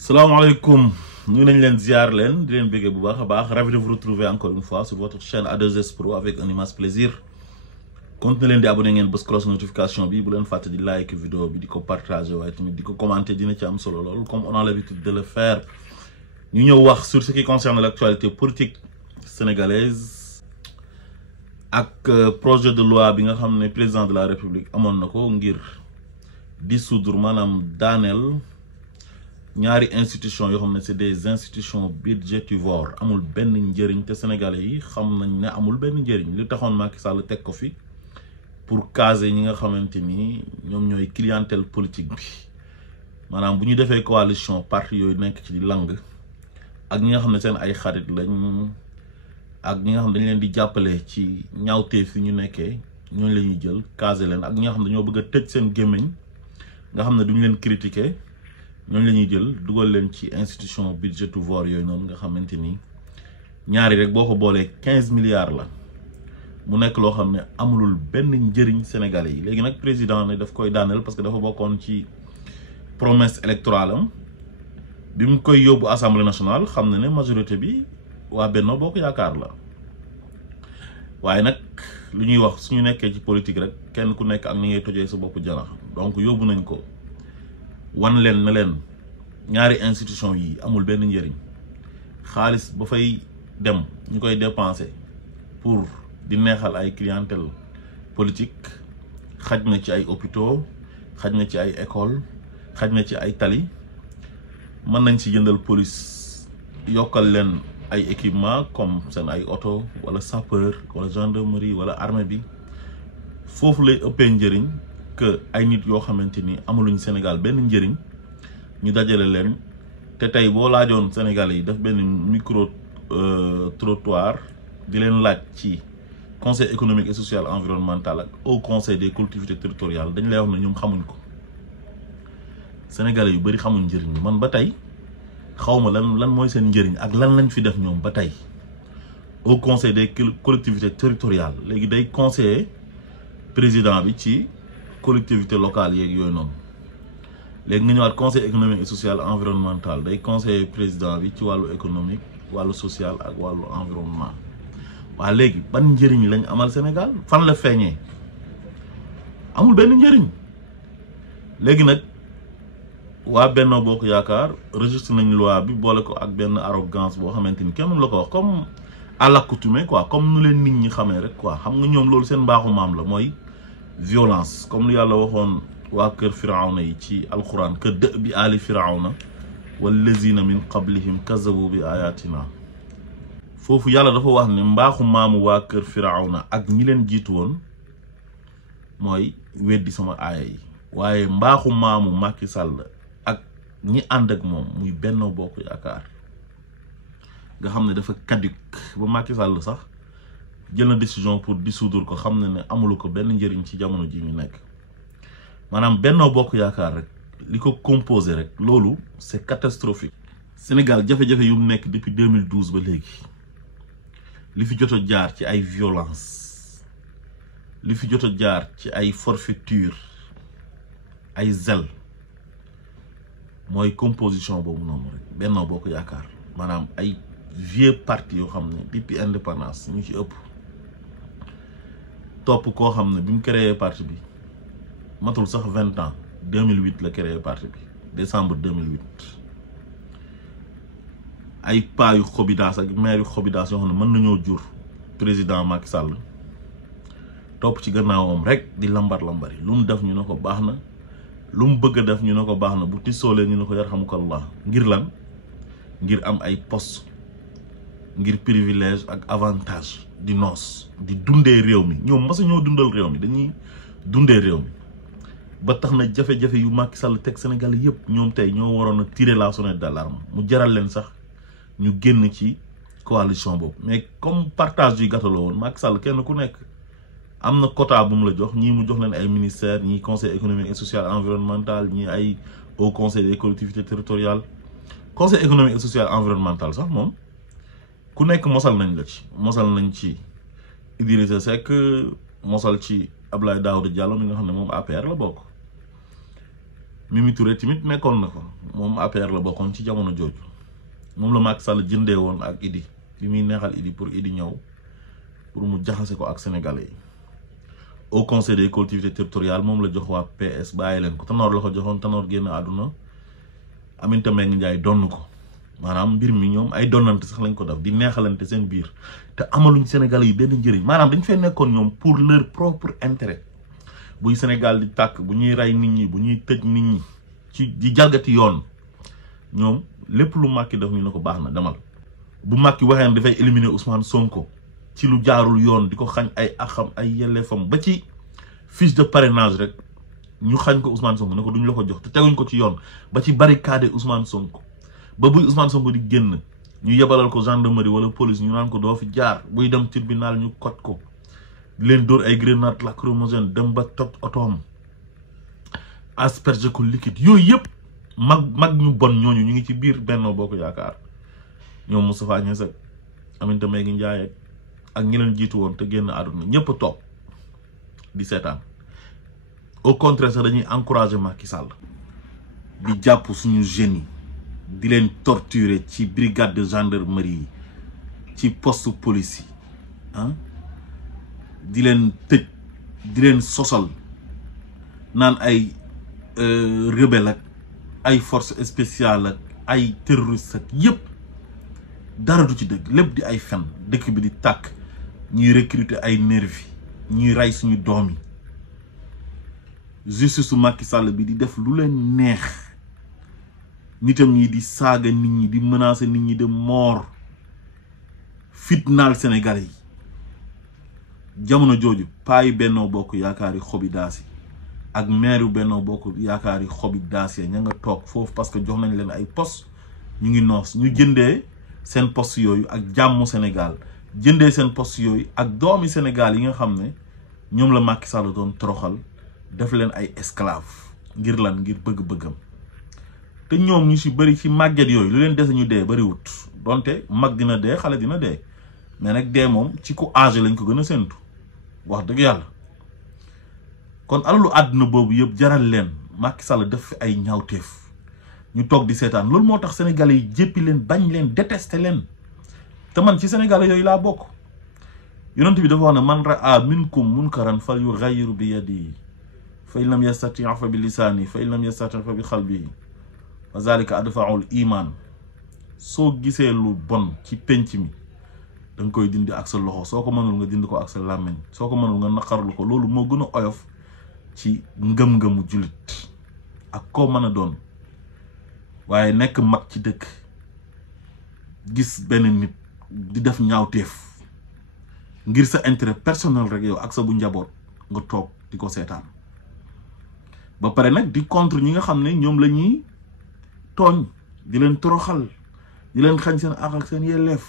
Salam alaikum, nous sommes ziar len, di len bégué bu baax ravi de vous retrouver encore une fois sur votre chaîne A2S Pro avec un immense plaisir. Continuez len di abonner ngeen bëss cloche notification bi bu len faté di like vidéo bi di ko partager way tamit di ko commenter dina ci am solo lol comme on a l'habitude de le faire. Ñu ñëw wax sur ce qui concerne l'actualité politique sénégalaise ak projet de loi bi nga xamné président de la République amon nako ngir dissoudre manam Daniel ñaari institution yo xamné c'est des institutions budgétivores amul ben njëriñ té sénégalais yi xam nañ né amul ben njëriñ li taxone Macky Sall tek ko fi pour caser ñi nga xamanteni ñom ñoy clientèle politique bi manam buñu défé coalition parti yoy nek ci di lang ak ñi nga xamné seen ay xarit lañ ak ñi nga xam dañ leen di jappalé ci ñaawteef fi ñu nekké ñoo lañuy jël caser leen ak ñi nga xam dañoo bëgg tejj seen gémmiñ nga xam ne duñu leen critiquer ñooñu la ñuy jël dugal leen ci institution budgétivore yooyu noonu nga xamante ni ñaari rek boo ko boolee 15 milliards la mu nekk loo xam ne amulul benn njëriñ sénégalais yi léegi nag président ne daf koy daaneel parce que dafa bokkoon ci promesse électorale am bi mu koy yóbbu assemblée nationale xam na ne majorité bi waa Benno Bokk Yaakaar la waaye nag lu ñuy wax suñu nekkee ci politique rek kenn ku nekk ak ni ngay tojee sa bopp janax donc yóbbu nañ ko wan leen na leen ñaari institution yi amul benn njëriñ xaalis ba fay dem ñu koy dépenser pour di neexal ay clientèle politique xaj na ci ay hôpitaux xaj na ci ay école xaj na ci ay tali mën nañ ci jëndal police yokkal leen ay équipement comme seen ay oto wala sapeur wala gendarmerie wala armée bi foofu lay ëppee njëriñ que ay nit yoo xamante ni amuluñ Sénégal benn njëriñ ñu dajale leen te tey boo laajoon Sénégalais yi def benn micro trottoir di leen laaj ci conseil économique et social environnemental ak au conseil des collectivités territoriales dañ lay wax ne ñoom xamuñ ko Sénégalais yu bari xamuñ njëriñ man ba tey xawma lan mooy seen njëriñ ak lan lañ fi def ñoom ba tey au conseil des collectivités territoriales léegi day conseiller président bi ci collectivité locale yeeg yooyu noonu léegi nga ñëwaat conseil économique et social environnemental day conseiller président bi ci wàllu économique wàllu social ak wàllu environnement waa léegi ban njëriñ lañ amal Sénégal fan la feeñee amul benn njëriñ léegi nag waa Benno Bokk Yaakaar rejeté nañ loi bi boole ko ak benn arrogance boo xamante ni kenn la ko wax comme à l'accoutumée quoi comme nu leen nit ñi xamee rek quoi xam nga ñoom loolu seen mbaaxu maam la mooy violence comme lu yàlla waxoon waa kër firawna yi ci alquran que dë bi aali firawna wallazina min qablihim kazabu bi ayatina foofu yàlla dafa wax ne mbaaxu maamu waa kër firawna ak ñi leen jiitu woon mooy weddi sama aaya yi waaye mbaaxu maamu Macky Sall ak ñi ànd ak moom muy Benno Bokk Yaakaar nga xam ne dafa caduc ba Macky Sall sax jël na décision pour dissoudre ko xam ne amulu ko benn njëriñ ci jamono ji ñu nekk maanaam Benno Bokk Yaakaar rek li ko composé rek loolu c'est catastrophique. Sénégal jafe-jafe yu mu nekk depuis 2012 ba léegi li fi jot a jaar ci ay violence li fi jot a jaar ci ay forfaiture ay zèle mooy composition boobu noonu rek Benno Bokk Yaakaar maanaam ay vieux parti yoo xam ne depuis indépendance ñu ci ëpp topp koo xam ne bi mu créé parti bi matul sax 20 ans 2008 la créé parti bi décembre 2008 ay paa yu xobidaas ak maire yu xobidaas yoo xam ne mën nañoo jur président Macky Sall topp ci gannaawam rek di lambar lambari lu mu def ñu ne ko baax na lu mu bëgg a def ñu ne ko baax na bu tisoolee ñu ne ko yarhamukallah ngir lan ngir am ay poste ngir privilège ak avantage di noos di dundee réew mi ñoom mas ñoo dundal réew mi dañuy dundee réew mi ba tax na jafe-jafe yu Macky Sall teg Sénégal yëpp ñoom tey ñoo waroon a tirer la sonnette d'alarme mu jaral leen sax ñu génn ci coalition boobu mais comme partage du gâteau la woon Macky Sall kenn ku nekk am na quota bu mu la jox ñii mu jox leen ay ministères ñii conseil économique et social environnemental ñii ay au conseil des collectivités territoriales conseil économique et social environnemental sax moom ku nekk mosal nañ la ci mosal nañ ci Idrissa Seck mosal ci Abdoulaye Daouda Diallo mi nga xam ne moom APR la bokk Mimi Touré tamit nekkoon na fa moom APR la bokkoon ci jamono jooju moom la Macky Sall jëndee woon ak Idi bi muy neexal Idi pour Idi ñëw pour mu jaxase ko ak sénégalais yi au conseil des collectivités territoriales moom la jox waa PS bàyyi leen ko Tanor la ko joxoon Tanor génn àdduna Aminata Mbengue Ndiaye donn ko maanaam mbir mi ñoom ay donnante sax lañ ko def di neexalante seen biir te amaluñ sénégalais yi benn njëriñ maanaam dañ fay nekkoon ñoom pour leur propre intérêt buy Sénégal di tàkk bu ñuy rey nit ñi bu ñuy tëj nit ñi ci di jalgati yoon ñoom lépp lu Macky def ñu ne ko baax na demal bu Macky waxee ne dafay éliminer Ousmane Sonko ci lu jaarul yoon di ko xañ ay axam ay yelleefam ba ci fiche de parrainage rek ñu xañ ko Ousmane Sonko ne ko duñ la ko jox te teguñ ko ci yoon ba ci barricade Ousmane Sonko ba buy Ousmane Sonko di génn ñu yebalal ko gendarmerie wala police ñu naan ko doo fi jaar buy dem tribunal ñu kot ko leen dóor ay grenade lacrymogène dem ba toj otoom asperge ko liquide yooyu yëpp mag ñu bon ñooñu ñu ngi ci biir Benno Bokk Yaakaar ñoom Moustapha Niasse ak Aminata Mbengue Ndiaye ak ñeneen jiitu woon te génn àdduna ñëpp a toog di seetaan au contraire sax dañuy encourager Macky Sall di jàpp suñu jeunes yi di leen torturer ci brigade de gendarmerie yi ci poste police yi ah di leen tëj di leen sosal naan ay rebelle ak ay force spéciale ak ay terroriste ak yëpp dara du ci dëgg lépp di ay fen dëkk bi di tàkk ñuy recruter ay nervi ñuy rey suñu doom yi justice su Macky Sall bi di def lu leen neex nitam ñi di saaga nit ñi di menacer nit ñi de mort fitnaal Sénégalais yi jamono jooju paayi Benno Bokk Yaakaar yi xobi daasi ak maire yu Benno Bokk Yaakaar yi xobi daasi ña nga toog foofu parce que jox nañ leen ay poste ñu ngi noos ñu jëndee seen poste yooyu ak jàmmu Sénégal jëndee seen poste yooyu ak doomi Sénégal yi nga xam ne ñoom la Macky Sall doon toroxal def leen ay esclave ngir lan ngir bëgg-bëggam te ñoom ñu ci bëri ci màgget yooyu lu leen dese ñu dee bëriwut donte mag dina dee xale dina dee mais nag dee moom ci ku âgé lañ ko gën a séntu wax dëgg yàlla kon alalu àdduna boobu yëpp jaral leen Macky Sall def fi ay ñaawteef ñu toog di seetaan loolu moo tax sénégalais yi jéppi leen bañ leen détesté leen te man ci sénégalais yooyu laa bokk yonent bi dafa wax ne man raa minkum munkaran fal yughayyiru bi yadihi fa in lam yastati fa bi lisaani fa in lam yastati fa bi xalbihi wa zalika adfaul iman soo gisee lu bon ci penc mi da nga koy dindi ak sa loxo soo ko mënul nga dindi ko ak sa làmmiñ soo ko mënul nga naqarlu ko loolu moo gën a oyof ci ngëm-ngëmu jullit ak koo mën a doon waaye nekk mag ci dëkk gis benn nit di def ñaawteef ngir sa intérêt personnel rek yow ak sa bu njaboot nga toog di ko seetaan ba pare nag di contre ñi nga xam ne ñoom la ñuy tooñ di leen toroxal di leen xañ seen àq ak seen yelleef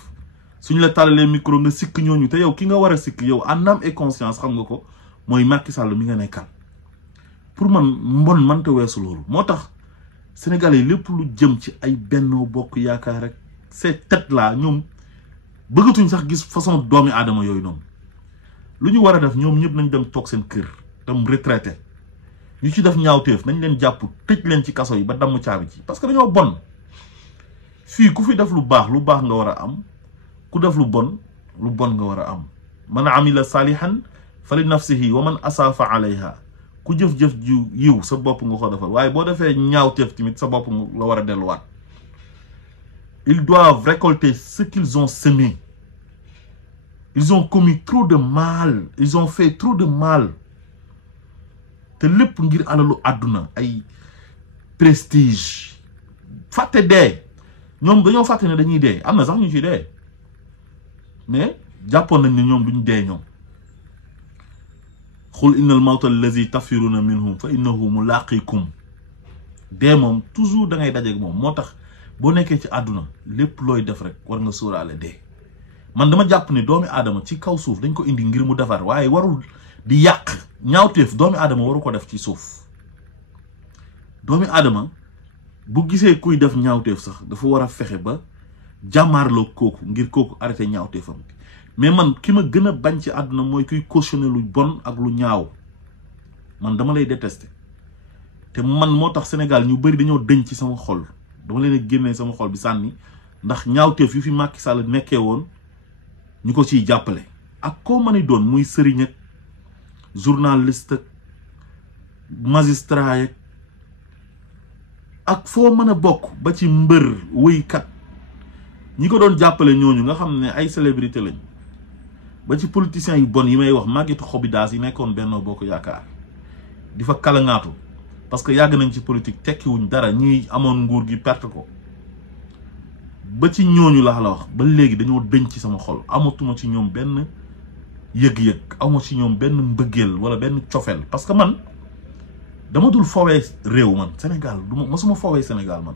suñ la tàllalee micro nga sikk ñooñu te yow ki nga war a sikk yow en âme et conscience xam nga ko mooy Macky Sall mi nga nekkal pour man mbon mënta weesu loolu moo tax Sénégal yi lépp lu jëm ci ay Benno Bokk Yaakaar rek ces têtes là ñoom bëggatuñ sax gis façon doomi aadama yooyu noonu lu ñu war a def ñoom ñëpp nañ dem toog seen kër dem retraité ñu ci def ñaawteef nañ leen jàpp tëj leen ci kaso yi ba damm caabi ci parce que dañoo bon fii ku fi def lu baax nga war a am ku def lu bon nga war a am man amila salihan fali nafsihi wa man asafa alayha ku jëf-jëf ju yiw sa bopp nga ko defal waaye boo defee ñaawteef tamit sa bopp la war a delluwaat ils doivent récolter ce qu'ils ont semé ils ont commis trop de mal ils ont fait trop de mal te lépp ngir alalu àdduna ay prestige fàtte dee ñoom dañoo fàtte ne dañuy dee am na sax ñu ci dee mais jàppoon nañ ne ñoom duñ dee ñoom xul innal mawta allazi tafiruna minhum fa innahu mulaqikum dee moom toujours da ngay dajeeg moom moo tax boo nekkee ci àdduna lépp looy def rek war nga sóoraale dee man dama jàpp ne doomi aadama ci kaw suuf dañ ko indi ngir mu defar waaye warul di yàq ñaawteef doomi aadama waru ko def ci suuf doomi aadama bu gisee kuy def ñaawteef sax dafa war a fexe ba jàmmaarloo kooku ngir kooku arrêté ñaawteefam mais man ki ma gën a bañ ci àdduna mooy kuy cautionné lu bon ak lu ñaaw man dama lay détester te man motax Sénégal ñu bari dañoo dëñ ci sama xol dama leen génné sama xol bi sanni ndax ñaawteef yu fi Macky Sall nekké won ñuko ci jappalé ak ko mané doon muy sëriñ ak journaliste magistrat ak fo mëna bok ba ci mbeur wuy kat ñi ko doon jappalé ñooñu nga xamné ay célébrité lañ ba ci politiciens yu bon yi may wax Maguette Xobidaas yi nekkoon Benno Bokk Yaakaar di fa kalangaatu parce que yàgg nañ ci politique tekkiwuñ dara ñi amoon nguur gi perte ko ba ci ñooñu la wax ba léegi dañoo dëñ ci sama xol amatuma ci ñoom benn yëg-yëg amu ci ñoom benn mbëggeel wala benn cofeel parce que man dama dul fowee réew man Sénégal masuma fowee Sénégal man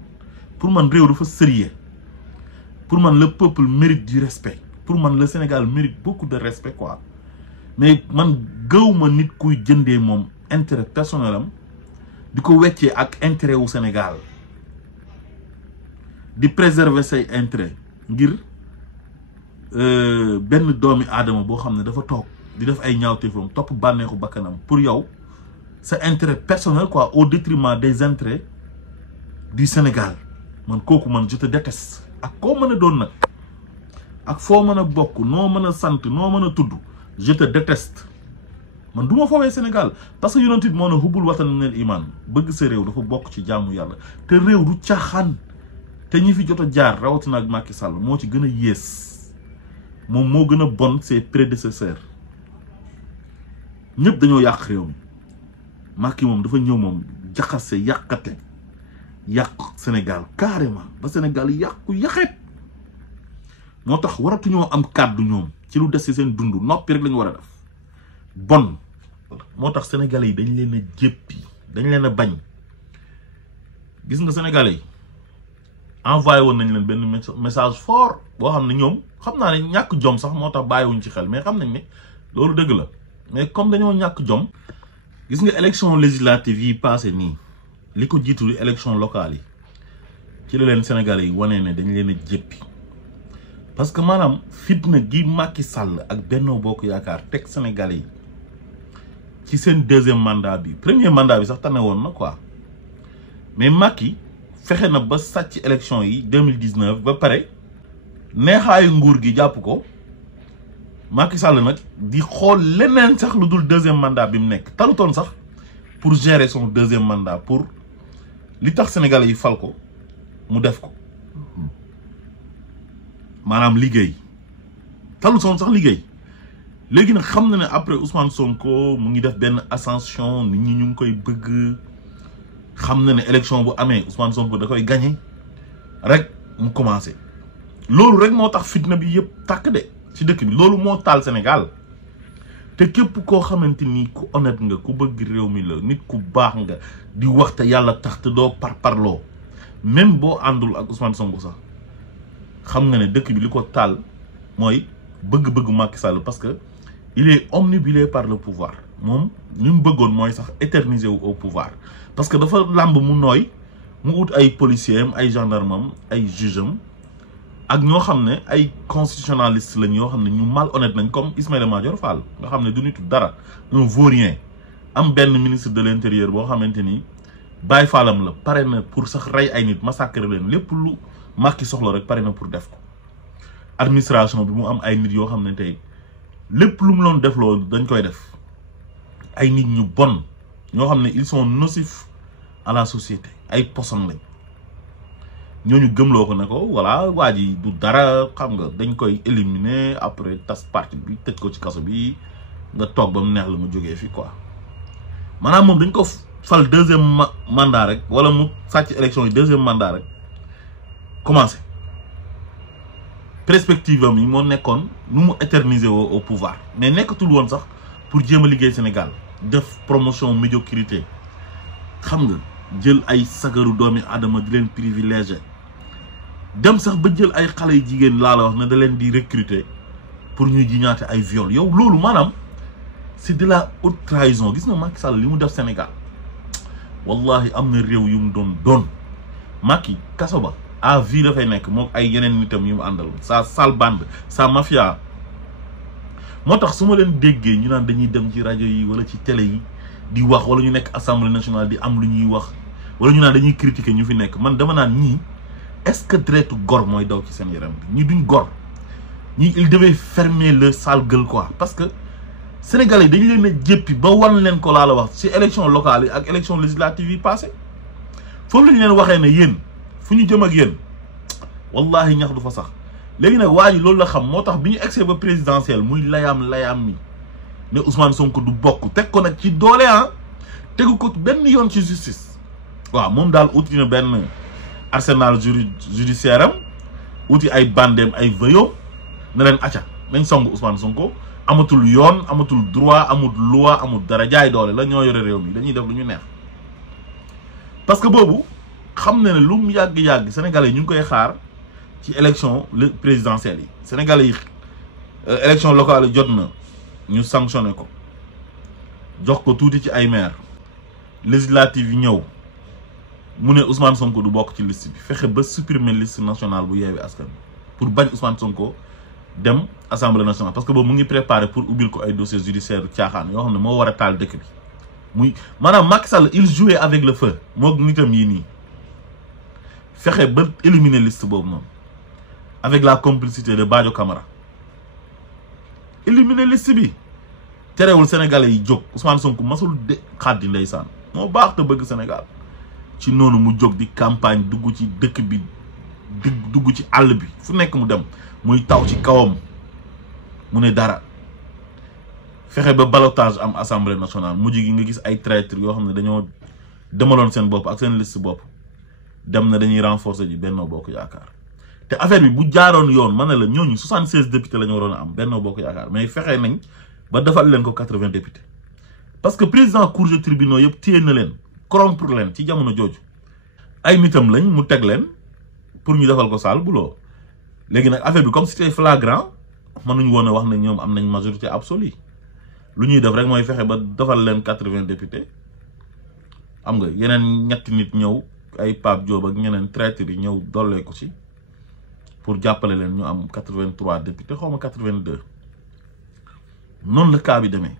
pour man réew dafa sérieux pour man le peuple mérite du respect pour man le Sénégal mérite beaucoup de respect quoi mais man gëwuma nit kuy jëndee moom intérêt personnel am di ko weccee ak intérêt wu Sénégal di préserver say intérêt ngir benn doomi aadama boo xam ne dafa toog di def ay ñaawteefam topp bànneexu bakkanam pour yow sa intérêt personnel quoi au détriment des intérêts du Sénégal man kooku man je te déteste ak koo mën a doon nag ak foo mën a bokk noo mën a sant noo mën a tudd je te déteste man du ma foowee Sénégal parce que yonent bi moo ne hubbul watan minal iman bëgg sa réew dafa bokk ci jaamu yàlla te réew du caaxaan te ñi fi jot a jaar rawatina ak Macky Sall moo ci gën a yées moom moo gën a bon ses prédécesseurs ñëpp dañoo yàq réew mi Macky moom dafa ñëw moom jaxase yàqate yàq Sénégal carrément ba Sénégal yàqu yaxeet moo tax waratuñoo am kàddu ñoom ci lu des ci seen dund noppi rek lañu war a def bon moo tax Sénégalais yi dañ leen a jéppi dañ leen a bañ gis nga Sénégalais yi envoyé woon nañ leen benn message fort boo xam ne ñoom xam naa ne ñàkk jom sax moo tax bàyyiwuñ ci xel mais xam nañ ne loolu dëgg la mais comme dañoo ñàkk jom gis nga élection législative yi passé nii li ko jiitu di élection locale yi ci la leen Sénégalais yi wane ne dañ leen a jéppi parce que maanaam fitna gi Macky Sall ak Benno Bokk Yaakaar teg Sénégalais yi ci seen deuxième mandat bi premier mandat bi sax tane woon na quoi mais Macky fexe na ba sàcc élection yi 2019 ba pare neexaayu nguur gi jàpp ko Macky Sall nag di xool leneen sax lu dul deuxième mandat bi mu nekk talutoon sax pour gérer son deuxième mandat pour li tax Sénégalais yi fal ko mu def ko maanaam liggéey talutoon sax liggéey léegi nag xam na ne après Ousmane Sonko mu ngi def benn ascension nit ñi ñu ngi koy bëgg xam na ne élection bu amee Ousmane Sonko da koy gagné rek mu commencé loolu rek moo tax fitna bi yëpp tàkk de ci dëkk bi loolu moo taal Sénégal te képp koo xamante ni ku honnête nga ku bëgg réew mi la nit ku baax nga di wax te yàlla tax te doo parparloo même boo àndul ak Ousmane Sonko sax xam nga ne dëkk bi li ko taal mooy bëgg-bëgg Macky Sall parce que il est omnibulé par le pouvoir moom li mu bëggoon mooy sax éterniser wu au pouvoir parce que dafa làmb mu nooy mu ut ay policiers am ay gendarmes am ay juges am ak ñoo xam ne ay constitutionnalistes lañ yoo xam ne ñu malhonnête nañ comme Ismaïla Madior Fall nga xam ne du nitu dara un vaurien am benn ministre de l'intérieur boo xamante ni Baye Fallam la pare na pour sax rey ay nit massacrer leen lépp lu Macky soxla rek pare na pour def ko administration bi mu am ay nit yoo xam ne tey lépp lu mu loon def loolu dañ koy def ay nit ñu bon ñoo xam ne ils sont nocifs à la société ay poson lañ ñooñu gëmloo ko ne ko voilà waa ji du dara xam nga dañ koy éliminer après tas parti bi tëj ko ci kaso bi nga toog ba mu neex la mu jógee fi quoi maanaam moom dañ ko fal deuxième mandat rek wala mu sàcc élection yi deuxième mandat rek commencé perspective am yi moo nekkoon nu mu éterniser au pouvoir mais nekkatul woon sax pour jéem a liggéey Sénégal def promotion médiocrité xam nga jël ay sagaru doomi aadama di leen privilégié dem sax ba jël ay xale yu jigéen laa la wax ne da leen di recruter pour ñuy jiñaate ay viol yow loolu maanaam c'est de la haute trahison gis nga Macky Sall li mu def Sénégal wallahi am na réew yu mu doon Macky kaso ba à vie dafay nekk moom ay yeneen nitam yu mu àndal sa sale bande sa mafia moo tax su ma leen déggee ñu naan dañuy dem ci rajo yi wala ci télé yi di wax wala ñu nekk assemblée nationale di am lu ñuy wax wala ñu naan dañuy critiquer ñu fi nekk man dama naan ñii est-ce que deretu gor mooy daw ci seen yaram bi ñi duñ gor ñi il devait fermer le sale gueule quoi parce que Sénégalais yi dañu leen a jéppi ba wan leen ko laa la wax ci élection locale yi ak élection législative yi passé foofu lañu leen waxee ne yéen fu ñu jëm ak yéen wallahi ñax du fa sax léegi nag waa ji loolu la xam moo tax bi ñu egsee ba présidentielle muy layaam mi ne Ousmane Sonko du bokk teg ko nag ci doole tegu ko benn yoon ci justice waaw moom daal uti na benn arsenal judiciaire am uti ay bandem ay veuillot ne leen acca nañ song Ousmane Sonko amatul yoon amatul droit amul loi amul dara jaay doole la ñoo yore réew mi dañuy def lu ñu neex parce que boobu xam na ne lu mu yàgg-yàgg sénégalais yi ñu ngi koy xaar ci élection présidentielle yi sénégalais yi élection locale yi jot na ñu sanctionné ko jox ko tuuti ci ay maire législative yi ñëw mu ne Ousmane Sonko du bokk ci liste bi fexe ba supprimer liste nationale bu Yewwi Askan pour bañ Ousmane Sonko dem assemblée nationale parce que boobu mu ngi préparé pour ubbil ko ay dossiers judiciaires caaxaan yoo xam ne moo war a taal dëkk bi muy maanaam Macky Sall il jouait avec le feu moog nitam yi nii fexe ba éliminer liste boobu noonu avec la complicité de Badio Camara éliminer liste bi terewul sénégalais yi jóg Ousmane Sonko masul de xaddi ndeysaan moo baax te bëgg Sénégal ci noonu mu jóg di campagne dugg ci dëkk bi dugg ci àll bi fu nekk mu dem muy taw ci kawam mu ne dara fexe ba ballottage am assemblée nationale mujj gi nga gis ay traîtres yoo xam ne dañoo demaloon seen bopp ak seen liste bopp dem na dañuy renforcer ji Benno Bokk Yaakaar te affaire bi bu jaaroon yoon ma ne la ñooñu 76 députés la ñu waroon a am Benno Bokk Yaakaar mais fexe nañ ba defal leen ko 80 députés parce que président cour de tribunaux yëpp téye na leen corrompre leen ci jamono jooju ay nitam lañ mu teg leen pour ñu defal ko sale boulot léegi nag affaire bi comme c'était flagrant mënuñ woon a wax ne ñoom am nañ majorité absolue lu ñuy def rek mooy fexe ba defal leen 80 députés am nga yeneen ñetti nit ñëw ay Pape Diop ak ñeneen traître yi ñëw dollee ko ci pour jàppale leen ñu am 83 députés xaw ma 82 noonu la cas bi demee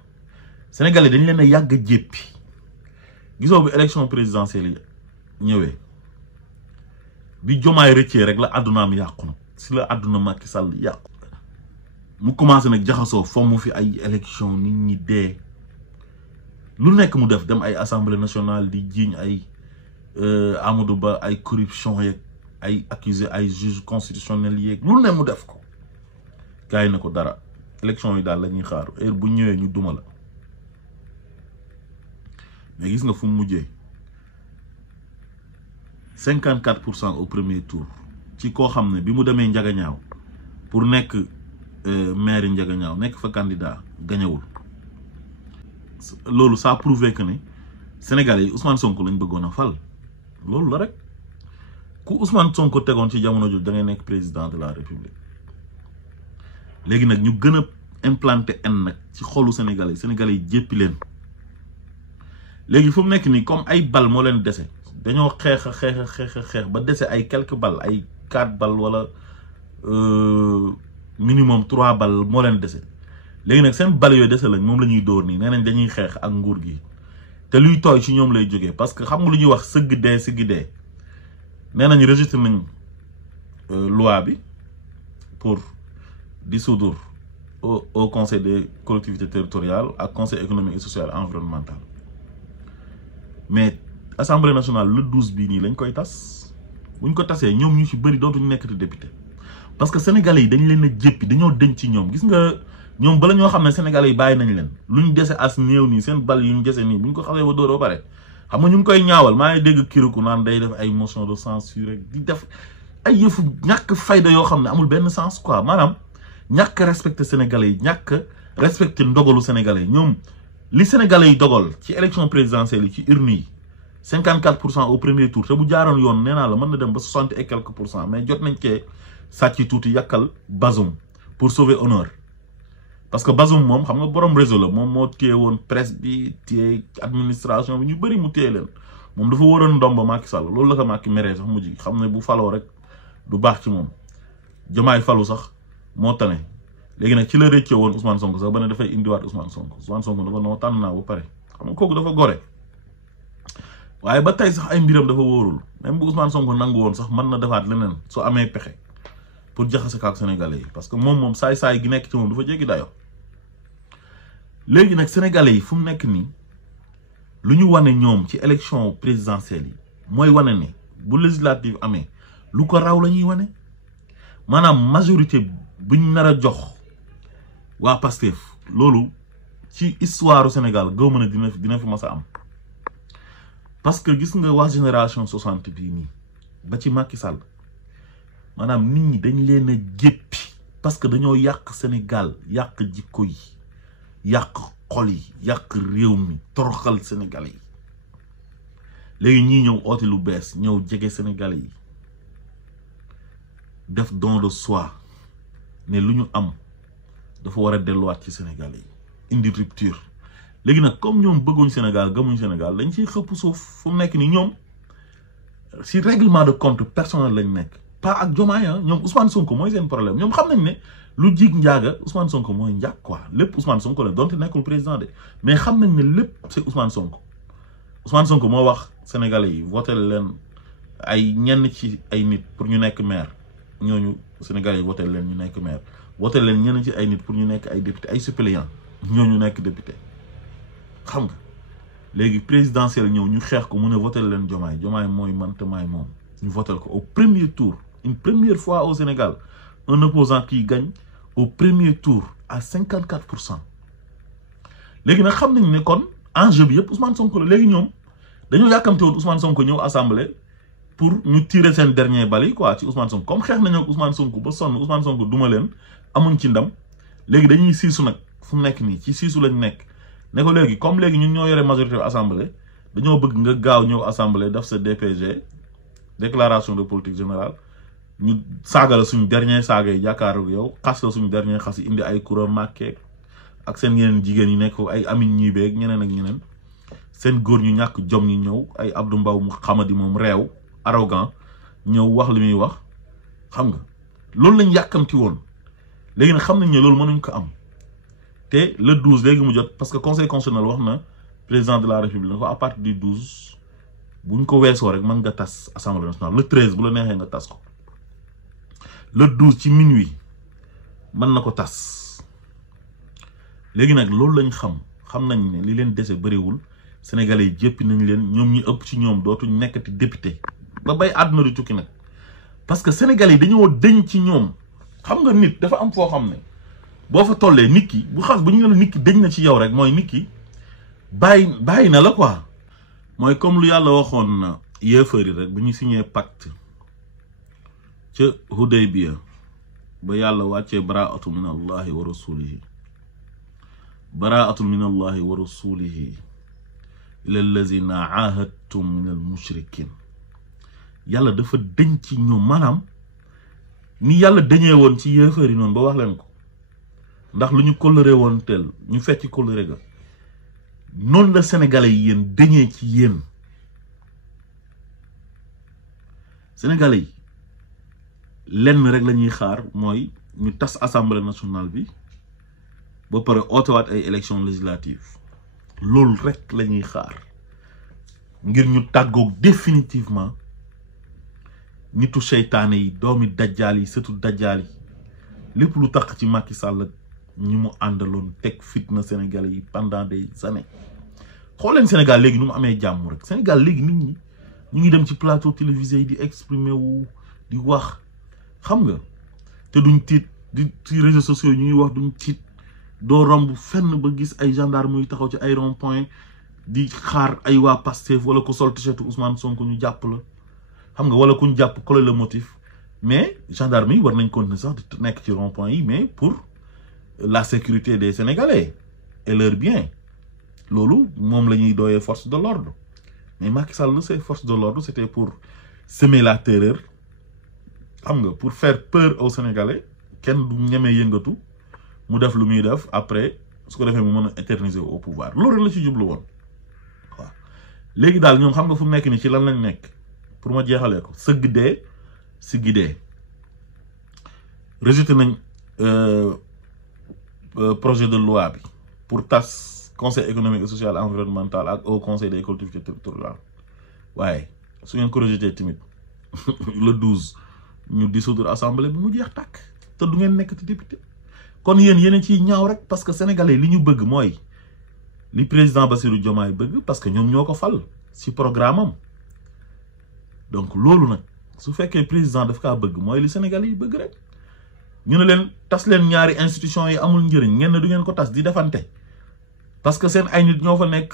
Sénégalais dañ leen a yàgg a jéppi gisoo bu élection présidentielle yi ñëwee bi Jomaay rëccee rek la àddunaam yàqu na si la àdduna Macky Sall yàqu mu commencé nag jaxasoo fomm mu fi ay élection nit ñi dee lu nekk mu def dem ay assemblée nationale di jiiñ ay Amadou Ba ay corruption yeeg ay accusé ay juge constitutionnel yeeg lu ne mu def ko gars yi na ko dara élection yi daal la ñuy xaar heure bu ñëwee ñu duma la mais gis nga fu mu mujjee 54% au premier tour ci koo xam ne bi mu demee Njagañaaw pour nekk maire Njagañaaw nekk fa candidat gañewul loolu ça prouvé que ne Sénégalais yi Ousmane Sonko lañ bëggoon a fal loolu la rek ku Ousmane Sonko tegoon ci jamono jooju da ngay nekk président de la République léegi nag ñu gën a implanté en nag ci xolu Sénégalais yi jéppi leen léegi fu mu nekk nii comme ay bal moo leen dese dañoo xeex ba dese ay quelques bal ay 4 bal wala minimum 3 bal moo leen dese léegi nag seen bal yooyu dese lañ moom la ñuy dóor nii nee nañ dañuy xeex ak nguur gi te luy tooy ci ñoom lay jógee parce que xam nga lu ñuy wax sëgg dee nee nañ rejeté nañ loi bi pour dissoudre au conseil des collectivités territoriales ak conseil économique et social et environnemental mais assemblée nationale le 12 bii nii lañ koy tas buñ ko tasee ñoom ñu ci bëri dootuñu nekkati député parce que sénégalais yi dañ leen a jéppi dañoo denc ci ñoom gis nga ñoom bala ñoo xam ne sénégalais yi bàyyi nañ leen luñ dese as néew nii seen bal yu ñu dese nii buñ ko xasee ba dóor ba pare xam nga ñu ngi koy ñaawal maa ngi dégg kiriku naan day def ay motion de censure rek di def ay yëfu ñàkk fayda yoo xam ne amul benn sens quoi maanaam ñàkk respecté sénégalais yi ñàkk respecté ndogalu sénégalais yi ñoom li sénégalais yi dogal ci élection présidentielle yi ci urne yi 54% au premier tour te bu jaaroon yoon nee naa la mën na dem ba 60 et quelques %, mais jot nañ cee sàcc tuuti yàkkal Bazoum pour sauver honneur parce que Bazoum moom xam nga borom réseau la moom moo téye woon presse bi téye administration bi ñu bëri mu téye leen moom dafa waroon ndomba Macky Sall loolu la ko Macky meree sax mujj xam ne bu faloo rek du baax ci moom Diomaye falu sax moo tane léegi nag ci la rëccee woon Ousmane Sonko sax ba ne dafay indiwaat Ousmane Sonko dafa noo tànn naa ba pare xam nga kooku dafa gore waaye ba tey sax ay mbiram dafa wóorul même bu Ousmane Sonko nangu woon sax mën na defaat leneen su amee pexe pour jaxase ko ak sénégalais yi parce que moom saay-saay gi nekk ci moom dafa jéggi dayo léegi nag sénégalais yi fu mu nekk nii lu ñu wane ñoom ci élection présidentielle yi mooy wane ne bu législative amee lu ko raw la ñuy wane maanaam majorité buñ nar a jox waa Pastef loolu ci histoire Sénégal gëw ma ne dina fi mas a am parce que gis nga waa génération 60 bii nii ba ci Macky Sall maanaam nit ñi dañ leen a jéppi parce que dañoo yàq Sénégal yàq jikko yi yàq xol yi yàq réew mi toroxal Sénégalais yi léegi ñii ñëw oote lu bees ñëw jege Sénégalais yi def don de soi ne lu ñu am dafa war a delluwaat ci Sénégalais yi indi rupture léegi nag comme ñoom bëgguñ Sénégal gëmuñ Sénégal dañ ciy xëpp suuf fu mu nekk nii ñoom si règlement de compte personnel lañ nekk pas ak Diomaye ñoom Ousmane Sonko mooy seen problème ñoom xam nañ ne lu jig njaaga Ousmane Sonko mooy njaag quoi lépp Ousmane Sonko la donte nekkul président de mais xam nañ ne lépp c'est Ousmane Sonko moo wax Sénégalais yi voté leen ay ñenn ci ay nit pour ñu nekk maire ñooñu Sénégalais yi voté leen ñu nekk maire voté leen ñenn ci ay nit pour ñu nekk ay député ay suppléant ñooñu nekk député xam nga léegi présidentiel ñëw ñu xeex ko mu ne voté leen Diomaye mooy man te maay moom ñu voté ko au premier tour une première fois au Sénégal un opposant qui gagne au premier tour à 54%. léegi nag xam nañ ne kon enjeu bi yëpp Ousmane Sonko la léegi ñoom dañoo yàkkamte woon Ousmane Sonko ñëw assemblée pour ñu tirer seen dernier bali quoi ci Ousmane Sonko comme xeex nañoo ak Ousmane Sonko ba sonn Ousmane Sonko duma leen amuñ ci ndam léegi dañuy siisu nag fu mu nekk nii ci siisu lañ nekk ne ko léegi comme léegi ñun ñoo yore majorité assemblée dañoo bëgg nga gaaw ñëw assemblée def sa DPG déclaration de politique générale ñu saaga la suñu dernier saaga yi jàkkaarloo yow xas la suñu dernier xas yi indi ay kuréel màkkeeg ak seen yeneen jigéen yi nekk ay amin ñii beeg ñeneen ak ñeneen seen góor ñu ñàkk jom ñu ñëw ay Abdou Mbow mu xamadi moom réew arrogant ñëw wax li muy wax xam nga loolu lañ yàkkamti woon léegi nag xam nañ ne loolu mënuñ ko am te le 12 léegi mu jot parce que conseil constitutionnel wax na président de la république na ko à partir du 12 buñ ko weesoo rek mën nga tas assemblée nationale le 13 bu la neexee nga tas ko le 12 ci minuit mën na ko tas léegi nag loolu lañ xam nañ ne li leen dese bëriwul sénégalais yi jéppi nañ leen ñoom ñi ëpp ci ñoom dootuñ nekkati député ba bay àdduna di tukki nag parce que sénégalais yi dañoo deñ ci ñoom xam nga nit dafa am foo xam ne boo fa tollee nit ki bu xas bu ñu ne la nit ki deñ na ci yow rek mooy nit ki bàyyi na la quoi mooy comme lu yàlla waxoon na yéefar yi rek bu ñu signé pacte ca Hudaybiya ba yàlla wàccee baraatu min allahi wa rasulihi baraatu min allahi wa rasulihi ila allazina ahadtum min al mushrikin yàlla dafa deñ ci ñoom maanaam ni yàlla dañee woon ci yéefar yi noonu ba wax leen ko ndax lu ñu coloré woon tel ñu fecc coloré ga noonu la sénégalais yi yéen dañee ci yéen sénégalais yi lenn rek la ñuy xaar mooy ñu tas assemblée nationale bi ba pare ootewaat ay élections législatives loolu rek la ñuy xaar ngir ñu tàggoog définitivement nitu seytaane yi doomi dajjaal yi sëtu dajjaal yi lépp lu tax ci Macky Sall ñi mu àndaloon teg fitna sénégalais yi pendant des années xool leen Sénégal léegi nu mu amee jàmm rek Sénégal léegi nit ñi ñu ngi dem ci plateau télévisé yi di exprimer wu di wax xam nga te duñ tiit di ci réseaux sociaux yi ñuy wax duñ tiit doo romb fenn ba gis ay gendarme yu taxaw ci ay rond point di xaar ay waa Pastef wala ko sol t-shirt Ousmane Sonko ñu jàpp la xam nga wala kuñ jàpp coller le motif mais gendarme yi war nañ continuer sax di nekk ci rond point yi mais pour la sécurité des Sénégalais et leur bien loolu moom la ñuy dooyee force de l'ordre mais Macky Sall ces forces de l'ordre c'était pour semer la terreur xam nga pour faire peur aux Sénégalais kenn du ñemee yëngatu mu def lu muy def après su ko defee mu mën a éterniser au pouvoir loolu la ci jublu woon waaw léegi daal ñoom xam nga fu mu nekk nii ci lan lañ nekk pour ma jeexalee ko sëgg dee siggi dee rejeté nañ projet de loi bi pour tas conseil économique et social environnemental ak au conseil des collectivités territoriales waaye su ngeen ko rejeté tamit le 12 ñu dissoudre assemblée bi mu jeex tàkk te du ngeen nekk ci député kon yéen ciy ñaaw rek parce que sénégalais li ñu bëgg mooy li président Bassirou Diomaye bëgg parce que ñoom ñoo ko fal ci programme am donc loolu nag su fekkee président daf kaa bëgg mooy li sénégalais yi bëgg rek ñu ne leen tas leen ñaari institution yi amul njëriñ ngeen ne du ngeen ko tas di defante parce que seen ay nit ñoo fa nekk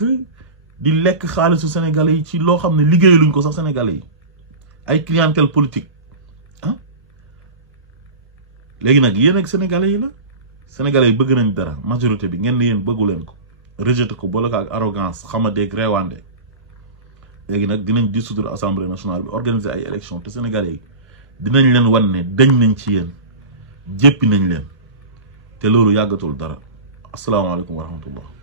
di lekk xaalisu sénégalais yi ci loo xam ne liggéeyaluñ ko sax sénégalais yi ay clientèle politique ah léegi nag yéen ak sénégalais yi la sénégalais yi bëgg nañ dara majorité bi ngeen ne yéen bëggu leen ko rejeté ko boole ko ak arrogance xama deeg reewande léegi nag dinañ dissoudre assemblée nationale bi organiser ay élections te sénégalais yi dinañ leen wan ne dañ nañ ci yéen jéppi nañ leen te loolu yàggatul dara asalaamaaleykum wa rahmatullah